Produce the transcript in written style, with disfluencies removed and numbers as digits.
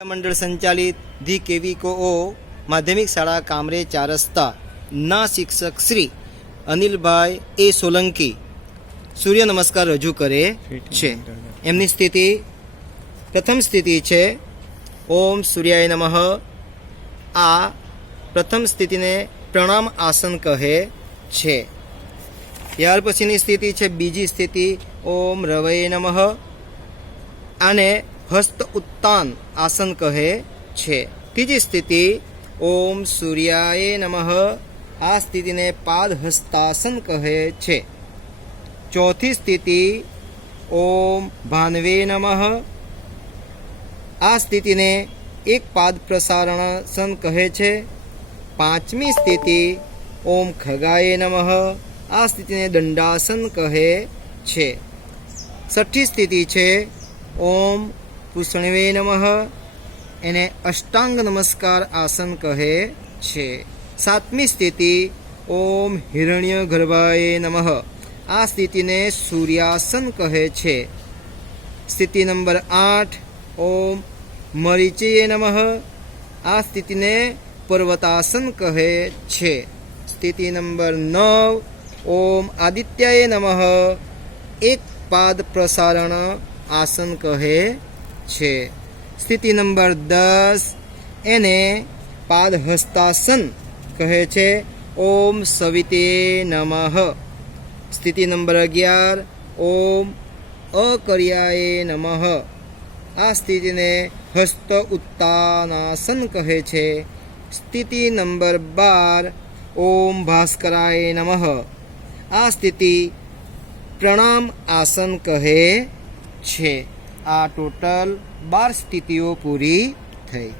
मंडल संचालित दी केविको माध्यमिक शाळा कामरे 4 रस्ता ना शिक्षक श्री अनिलभाई ए सोलंकी सूर्य नमस्कार रजू करे छे। एमनी स्थिति प्रथम स्थिति छे ओम सूर्याय नमः। आ प्रथम स्थिति ने प्रणाम आसन कहे छे। ત્યાર પછીની સ્થિતિ છે બીજી સ્થિતિ ઓમ રવૈ નમઃ। આને હસ્ત ઉત્તાન આસન કહે છે। ત્રીજી સ્થિતિ ઓમ સૂર્યાય નમઃ। આ સ્થિતિને પાદ હસ્તાસન કહે છે। ચોથી સ્થિતિ ઓમ ભાનવે નમઃ। આ સ્થિતિને એક પાદ પ્રસારણાસન કહે છે। પાંચમી સ્થિતિ ઓમ ખગાય નમઃ। આ સ્થિતિને દંડાસન કહે છે। છઠ્ઠી સ્થિતિ છે ઓમ પુષ્ણવે નમઃ। એને અષ્ટાંગ નમસ્કાર આસન કહે છે। સાતમી સ્થિતિ ઓમ હિરણ્ય ગર્ભાય નમઃ। આ સ્થિતિને સૂર્યાસન કહે છે। સ્થિતિ નંબર 8 ઓમ મરીચિયે નમઃ। આ સ્થિતિને પર્વતાસન કહે છે। સ્થિતિ નંબર 9 ઓમ આદિત્યાય નમઃ। એક પાદ પ્રસારણ આસન કહે છે। સ્થિતિ નંબર 10 એને પાદ હસ્તાસન કહે છે। ઓમ સવિતે નમઃ। સ્થિતિ નંબર 11 ઓમ અકર્યાય નમઃ। આ સ્થિતિને હસ્ત ઉત્તાનાસન કહે છે। સ્થિતિ નંબર 12 ઓમ ભાસ્કરાય નમઃ। આ સ્થિતિ પ્રણામ આસન કહે છે। આ ટોટલ 12 સ્થિતિઓ પૂરી થઈ।